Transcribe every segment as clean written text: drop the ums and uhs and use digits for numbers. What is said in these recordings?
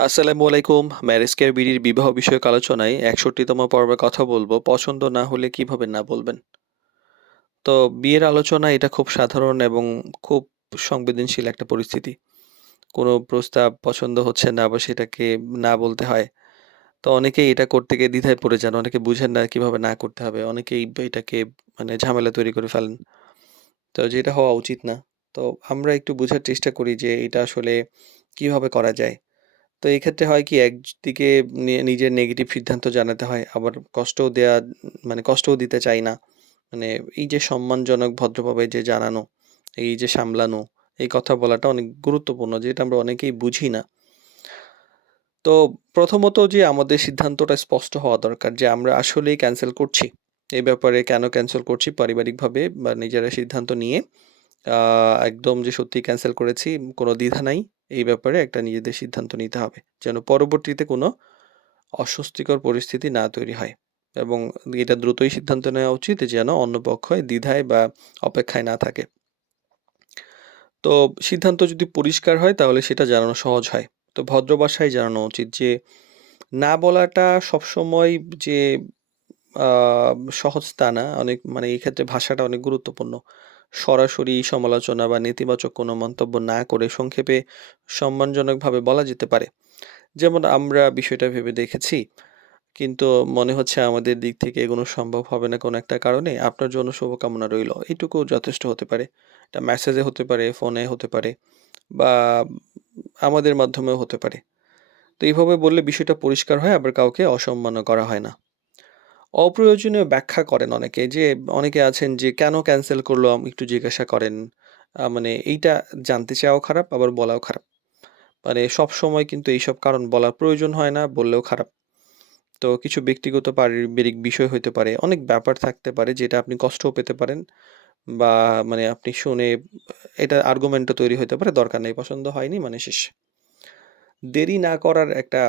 আসসালামু আলাইকুম। Marriage care বিডির বিবাহ বিষয়ক আলোচনায় ৬১তম পর্বে কথা বলবো। পছন্দ না হলে কিভাবে না বলবেন? তো বিয়ের আলোচনা এটা খুব সাধারণ এবং খুব সংবেদনশীল একটা পরিস্থিতি। কোনো প্রস্তাব পছন্দ হচ্ছে না বা সেটাকে না বলতে হয়। তো অনেকেই এটা করতে গিয়ে দ্বিধায় পড়ে যান। অনেকে বুঝেন না কিভাবে না করতে হবে। অনেকেই এটাকে মানে ঝামেলা তৈরি করে ফেলেন। তো যেটা হওয়া উচিত না। তো আমরা একটু বুঝার চেষ্টা করি যে এটা আসলে কিভাবে করা যায়। তো এই ক্ষেত্রে হয় কি একদিকে নিজের নেগেটিভ সিদ্ধান্ত জানাতে হয়। আবার কষ্টও দেয়া মানে কষ্টও দিতে চাই না। মানে এই যে সম্মানজনক ভদ্রভাবে যে জানানো, এই যে সামলানো, এই কথা বলাটা অনেক গুরুত্বপূর্ণ যেটা আমরা অনেকেই বুঝি না। তো প্রথমত যে আমাদের সিদ্ধান্তটা স্পষ্ট হওয়া দরকার যে আমরা আসলেই ক্যানসেল করছি। এই ব্যাপারে কেন ক্যানসেল করছি পারিবারিকভাবে বা নিজেরা সিদ্ধান্ত নিয়ে আ একদম যে সত্যিই ক্যানসেল করেছি, কোনো দ্বিধা নাই। এই ব্যাপারে একটা নিজেদের সিদ্ধান্ত নিতে হবে। যেন পরবর্তীতে কোনো অস্বস্তিকর পরিস্থিতি না তৈরি হয়। এবং এটা দ্রুতই সিদ্ধান্ত নেওয়া উচিত যেন অন্য পক্ষ দ্বিধায় বা অপেক্ষায় না থাকে। তো সিদ্ধান্ত যদি পরিষ্কার হয় তাহলে সেটা জানানো সহজ হয়। তো ভদ্র ভাষায় জানানো উচিত যে না বলাটা সবসময় যে আ সহজ তা না। অনেক মানে এই ক্ষেত্রে ভাষাটা অনেক গুরুত্বপূর্ণ। সরাসরি সমালোচনা বা নেতিবাচক কোনো মন্তব্য না করে সংক্ষেপে সম্মানজনকভাবে বলা যেতে পারে। যেমন আমরা বিষয়টা ভেবে দেখেছি, কিন্তু মনে হচ্ছে আমাদের দিক থেকে এগোনো সম্ভব হবে না কোনো একটা কারণে। আপনার জন্য শুভকামনা রইলো। এটুকু যথেষ্ট হতে পারে। এটা মেসেজে হতে পারে, ফোনে হতে পারে বা আমাদের মাধ্যমেও হতে পারে। তো এইভাবে বললে বিষয়টা পরিষ্কার হয় আবার কাউকে অসম্মানও করা হয় না। অপ্রয়োজনীয় ব্যাখ্যা করেন অনেকে যে অনেকে আছেন যে কেন ক্যানসেল করলাম একটু জিজ্ঞাসা করেন। মানে এইটা জানতে চাওয়াও খারাপ আবার বলাও খারাপ। মানে সবসময় কিন্তু এইসব কারণ বলার প্রয়োজন হয় না, বললেও খারাপ। তো কিছু ব্যক্তিগত পারিবারিক বিষয় হইতে পারে, অনেক ব্যাপার থাকতে পারে যেটা আপনি কষ্টও পেতে পারেন বা মানে আপনি শুনে এটা আর্গুমেন্টও তৈরি হইতে পারে, দরকার নেই, পছন্দ হয়নি মানে শেষ। দেরি না করার একটা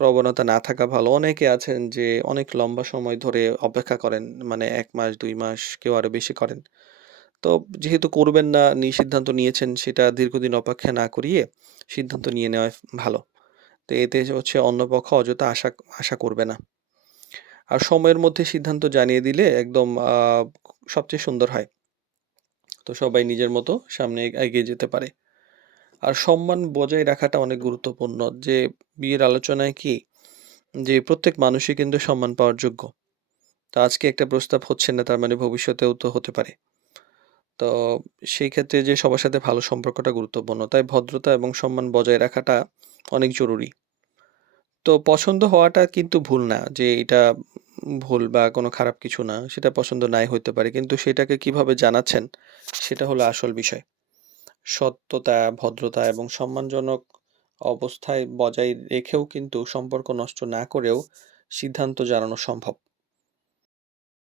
প্রবণতা না থাকা ভালো। অনেকে আছেন যে অনেক লম্বা সময় ধরে অপেক্ষা করেন। মানে ১ মাস, ২ মাস, কেউ আরো বেশি করেন। তো যেহেতু করবেন না, সিদ্ধান্ত নিয়েছেন সেটা দীর্ঘদিন অপেক্ষা না করিয়ে সিদ্ধান্ত নিয়ে নেওয়াই ভালো। তো এতে হচ্ছে অন্য পক্ষ অযথা আশা আশা করবে না। আর সময়ের মধ্যে সিদ্ধান্ত জানিয়ে দিলে একদম সবচেয়ে সুন্দর হয়। তো সবাই নিজের মতো সামনে এগিয়ে যেতে পারে। আর সম্মান বজায় রাখাটা অনেক গুরুত্বপূর্ণ যে বিয়ের আলোচনায় কি যে প্রত্যেক মানুষই কিন্তু সম্মান পাওয়ার যোগ্য। তো আজকে একটা প্রস্তাব হচ্ছে না তার মানে ভবিষ্যতেও তো হতে পারে। তো সেই ক্ষেত্রে যে সবার সাথে ভালো সম্পর্কটা গুরুত্বপূর্ণ। তাই ভদ্রতা এবং সম্মান বজায় রাখাটা অনেক জরুরি। তো পছন্দ হওয়াটা কিন্তু ভুল না যে এটা ভুল বা কোনো খারাপ কিছু না। সেটা পছন্দ নাই হইতে পারে। কিন্তু সেটাকে কিভাবে জানাচ্ছেন সেটা হলো আসল বিষয়। সত্যতা, ভদ্রতা এবং সম্মানজনক অবস্থায় বজায় রেখেও কিন্তু সম্পর্ক নষ্ট না করেও সিদ্ধান্ত জানানো সম্ভব।